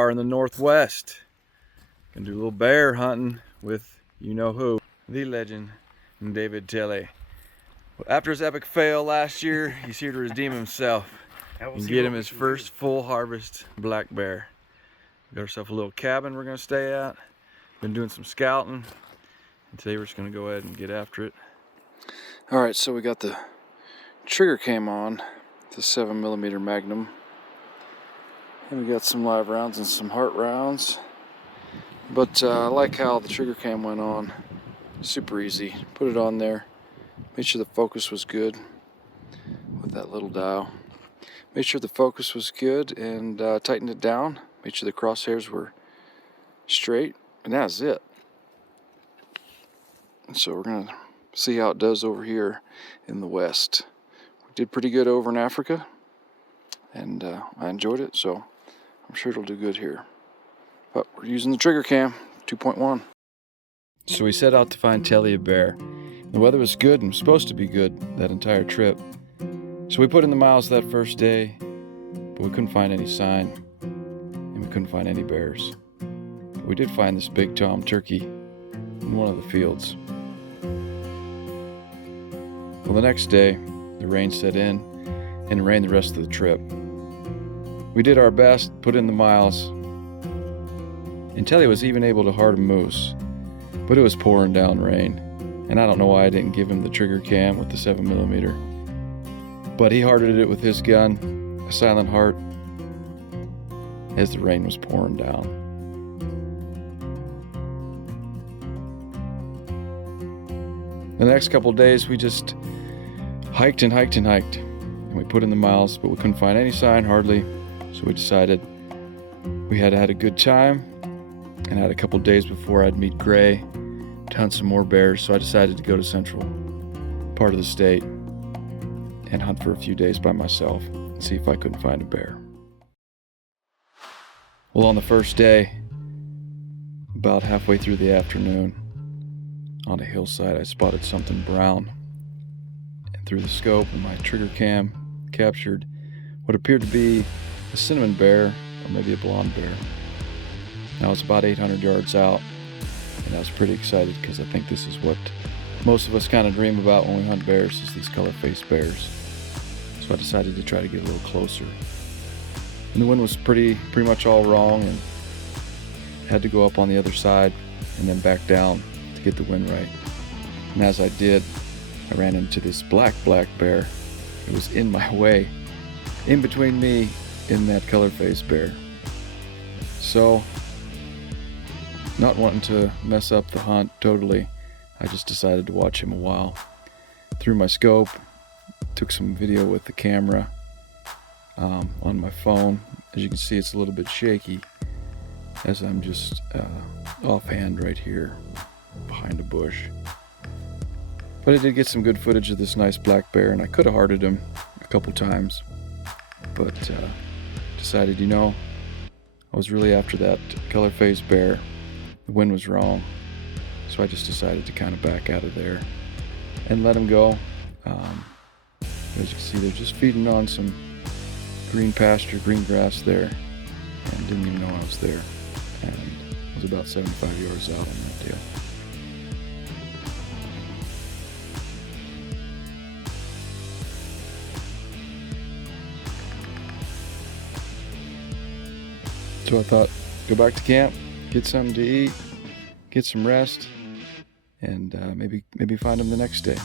are in the Northwest. Gonna do a little bear hunting with you-know-who, the legend, David Tilley. After his epic fail last year, he's here to redeem himself and get him his first full harvest black bear. Got ourselves a little cabin we're gonna stay at. Been doing some scouting, and today we're just gonna go ahead and get after it. All right, so we got the trigger cam on, the 7mm Magnum, and we got some live rounds and some heart rounds. But I like how the trigger cam went on. Super easy. Put it on there. Made sure the focus was good with that little dial. Made sure the focus was good and tightened it down. Made sure the crosshairs were straight, and that's it. So we're gonna see how it does over here in the West. We did pretty good over in Africa, and I enjoyed it, so I'm sure it'll do good here. But we're using the trigger cam, 2.1. So we set out to find H.A.R.T. Bear. The weather was good and was supposed to be good that entire trip. So we put in the miles that first day, but we couldn't find any sign, and we couldn't find any bears. But we did find this big tom turkey in one of the fields. Well, the next day, the rain set in, and it rained the rest of the trip. We did our best, put in the miles, and Telly was even able to heart a moose, but it was pouring down rain, and I don't know why I didn't give him the trigger cam with the 7mm. But he hearted it with his gun, a silent heart, as the rain was pouring down. The next couple days we just hiked and hiked and hiked, and we put in the miles, but we couldn't find any sign hardly, so we decided we had had a good time and had a couple days before I'd meet Gray to hunt some more bears, so I decided to go to central part of the state and hunt for a few days by myself and see if I couldn't find a bear. Well, on the first day, about halfway through the afternoon, on a hillside I spotted something brown, and through the scope of my trigger cam captured what appeared to be a cinnamon bear or maybe a blonde bear. Now I was about 800 yards out, and I was pretty excited because I think this is what most of us kind of dream about when we hunt bears, is these color-faced bears. So I decided to try to get a little closer. And the wind was pretty much all wrong, and had to go up on the other side and then back down to get the wind right. And as I did, I ran into this black bear. It was in my way, in between me and that color-faced bear. So, not wanting to mess up the hunt totally, I just decided to watch him a while. Threw my scope, took some video with the camera on my phone. As you can see, it's a little bit shaky as I'm just offhand right here behind a bush. But I did get some good footage of this nice black bear, and I could have hearted him a couple times, but decided, I was really after that color-faced bear. The wind was wrong, so I just decided to kind of back out of there and let him go. As you can see, they're just feeding on some green pasture, green grass there, and didn't even know I was there. And I was about 75 yards out on that deal. So I thought, go back to camp, get something to eat, get some rest, and maybe find him the next day.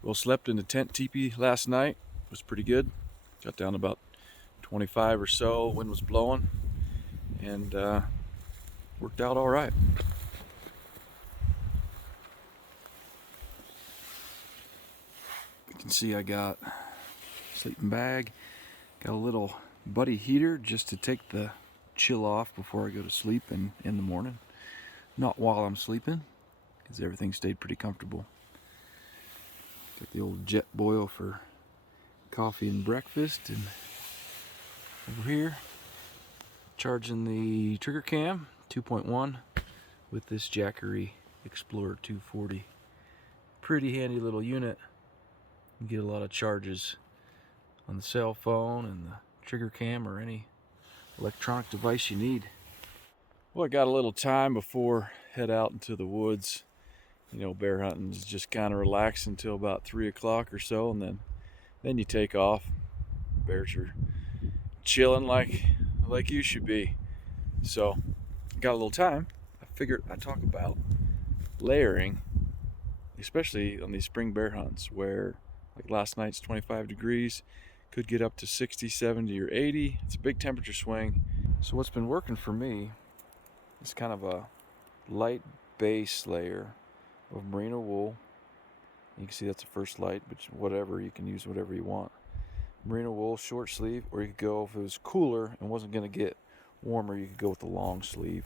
Well, slept in the tent teepee last night. It was pretty good. Got down about 25 or so. Wind was blowing, and worked out all right. You can see I got a sleeping bag, got a little buddy heater just to take the chill off before I go to sleep in the morning. Not while I'm sleeping, because everything stayed pretty comfortable. Got the old jet boil for coffee and breakfast, and over here charging the trigger cam 2.1 with this Jackery Explorer 240. Pretty handy little unit. You get a lot of charges on the cell phone and the trigger cam or any electronic device you need. Well, I got a little time before head out into the woods. You know, bear hunting is just kind of relaxed until about 3 o'clock or so, and then you take off. Bears are chilling like you should be. So, got a little time. I figured I'd talk about layering, especially on these spring bear hunts where, like last night's 25 degrees, could get up to 60, 70, or 80. It's a big temperature swing. So what's been working for me is kind of a light base layer of merino wool. You can see that's the first light, but whatever, you can use whatever you want. Merino wool, short sleeve, or you could go, if it was cooler and wasn't going to get warmer, you could go with the long sleeve,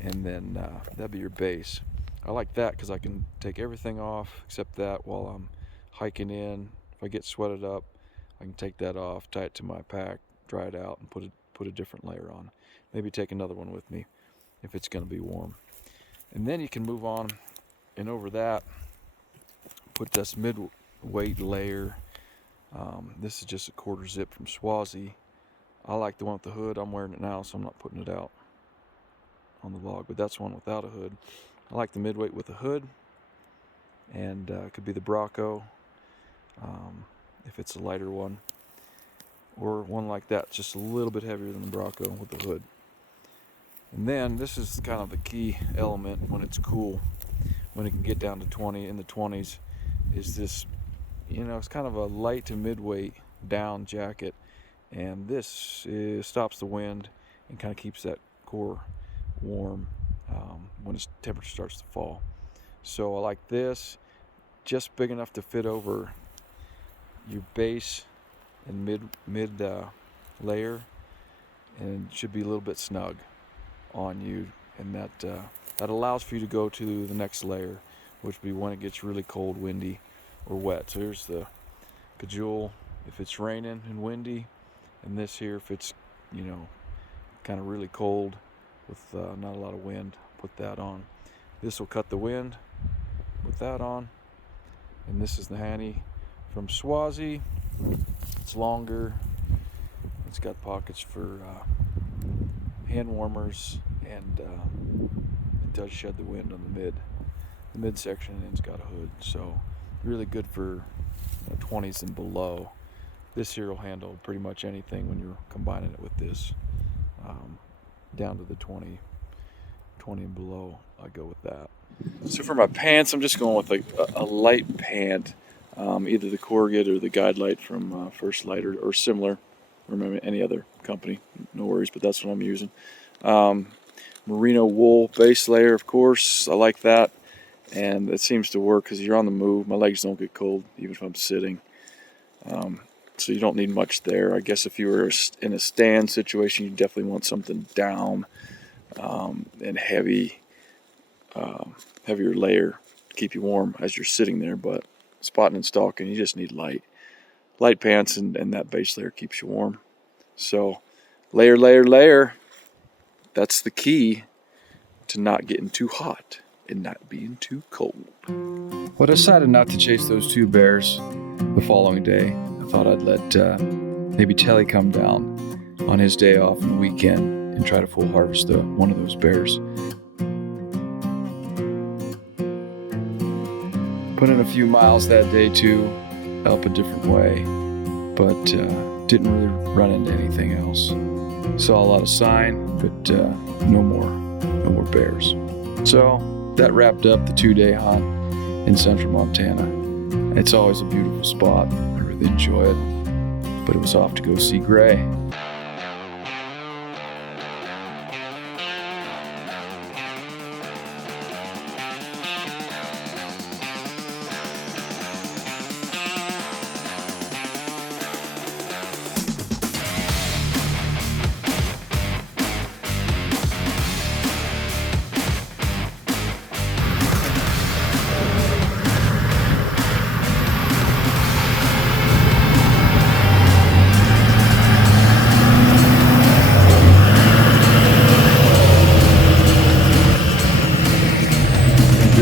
and then that'd be your base. I like that because I can take everything off except that while I'm hiking in. If I get sweated up, I can take that off, tie it to my pack, dry it out, and put a different layer on. Maybe take another one with me if it's going to be warm. And then you can move on, and over that, put this mid-weight layer. This is just a quarter zip from Swazi. I like the one with the hood. I'm wearing it now, so I'm not putting it out on the log, but that's one without a hood. I like the midweight with a hood, and it could be the Bronco if it's a lighter one, or one like that, just a little bit heavier than the Bronco with the hood. And then this is kind of the key element when it's cool, when it can get down to 20 in the 20s, is this, you know, it's kind of a light to midweight down jacket, and this stops the wind and kind of keeps that core warm when its temperature starts to fall. So I like this, just big enough to fit over your base and mid layer, and it should be a little bit snug on you, and that allows for you to go to the next layer, which would be when it gets really cold, windy, or wet. So here's the Cajole if it's raining and windy, and this here if it's, you know, kind of really cold with not a lot of wind. Put that on. This will cut the wind. Put that on. And this is the Hanny from Swazi. It's longer. It's got pockets for hand warmers, and it does shed the wind on the midsection, and it's got a hood. So really good for 20s and below. This here will handle pretty much anything when you're combining it with this. Down to the 20 and below, I go with that. So for my pants, I'm just going with a light pant, either the Corrugate or the Guide Light from First Light, or similar, or maybe any other company, no worries, but that's what I'm using. Merino wool base layer, of course, I like that, and it seems to work because you're on the move. My legs don't get cold even if I'm sitting, so you don't need much there. I guess if you were in a stand situation, you definitely want something down and heavier layer to keep you warm as you're sitting there. But spotting and stalking, you just need light pants, and that base layer keeps you warm. So layer, that's the key to not getting too hot and not being too cold. Well, I decided not to chase those two bears the following day. I thought I'd let maybe Telly come down on his day off on the weekend and try to full harvest one of those bears. Put in a few miles that day too, up a different way, but didn't really run into anything else. Saw a lot of sign, but no more bears. So that wrapped up the 2-day hunt in central Montana. It's always a beautiful spot. I really enjoy it, but it was off to go see Gray.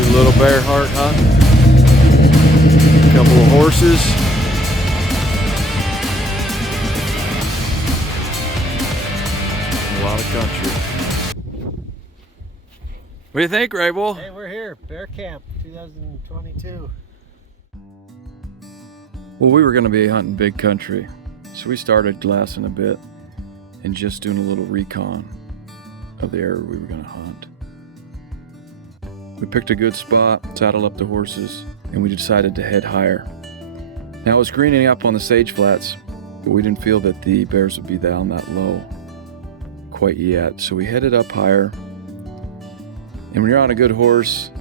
Do a little bear heart hunt. A couple of horses. A lot of country. What do you think, Rabel? Hey, we're here, Bear Camp 2022. Well, we were going to be hunting big country, so we started glassing a bit and just doing a little recon of the area we were going to hunt. We picked a good spot, saddled up the horses, and we decided to head higher. Now it was greening up on the sage flats, but we didn't feel that the bears would be down that low quite yet, so we headed up higher. And when you're on a good horse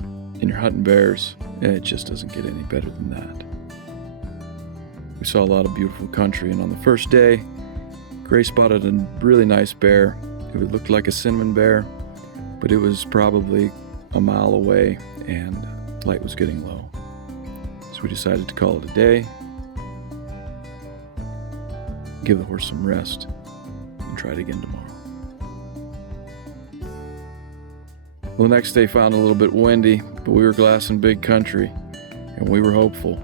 and you're hunting bears, it just doesn't get any better than that. We saw a lot of beautiful country, and on the first day, Gray spotted a really nice bear. It looked like a cinnamon bear, but it was probably a mile away and light was getting low. So we decided to call it a day, give the horse some rest, and try it again tomorrow. Well, the next day found a little bit windy, but we were glassing big country and we were hopeful.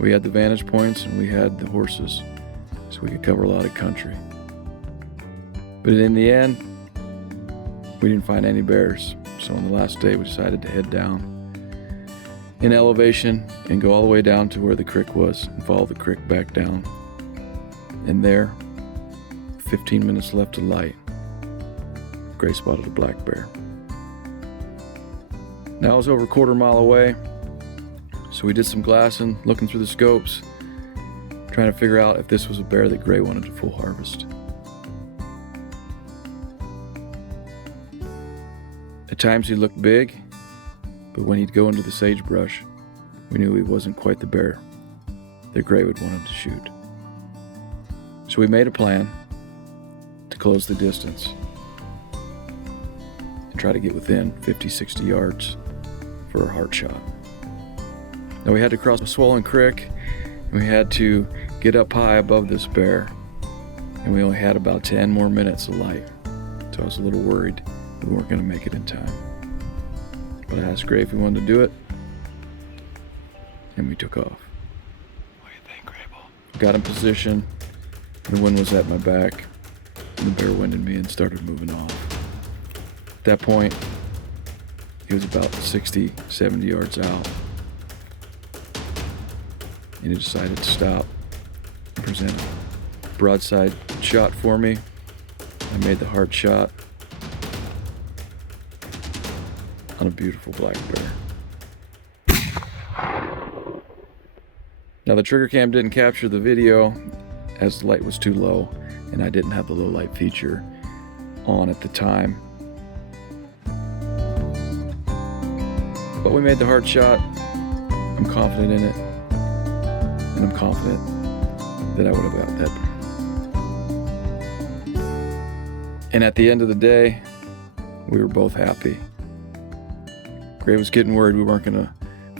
We had the vantage points and we had the horses, so we could cover a lot of country. But in the end, we didn't find any bears. So on the last day, we decided to head down in elevation and go all the way down to where the creek was and follow the creek back down. And there, 15 minutes left of light, Gray spotted a black bear. Now I was over a quarter mile away, so we did some glassing, looking through the scopes, trying to figure out if this was a bear that Gray wanted to full harvest. At times he looked big, but when he'd go into the sagebrush, we knew he wasn't quite the bear that Gray would want him to shoot. So we made a plan to close the distance and try to get within 50-60 yards for a heart shot. Now we had to cross a swollen creek, and we had to get up high above this bear, and we only had about 10 more minutes of light, so I was a little worried we weren't going to make it in time. But I asked Gray if he wanted to do it, and we took off. What do you think, Rabel? Got in position, the wind was at my back, and the bear winded me and started moving off. At that point, he was about 60, 70 yards out, and he decided to stop and present a broadside shot for me. I made the heart shot on a beautiful black bear. Now the trigger cam didn't capture the video as the light was too low and I didn't have the low light feature on at the time. But we made the heart shot. I'm confident in it, and I'm confident that I would have got that. And at the end of the day, we were both happy. Gray was getting worried we weren't going to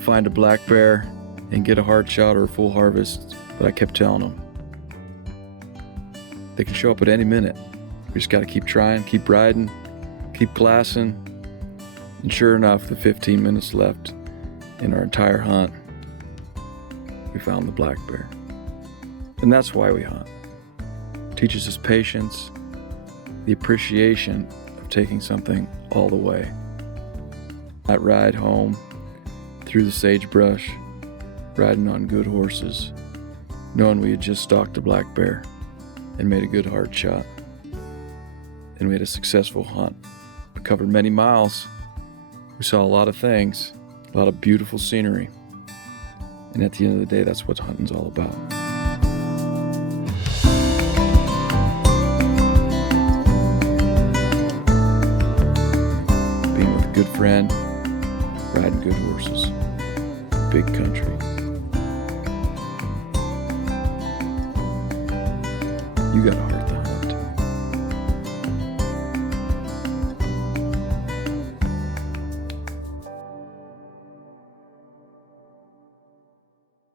find a black bear and get a heart shot or a full harvest, but I kept telling him they can show up at any minute. We just got to keep trying, keep riding, keep glassing. And sure enough, the 15 minutes left in our entire hunt, we found the black bear. And that's why we hunt. It teaches us patience, the appreciation of taking something all the way. That ride home through the sagebrush, riding on good horses, knowing we had just stalked a black bear and made a good heart shot. And we had a successful hunt. We covered many miles. We saw a lot of things, a lot of beautiful scenery. And at the end of the day, that's what hunting's all about. Being with a good friend, riding good horses, big country. You got a heart.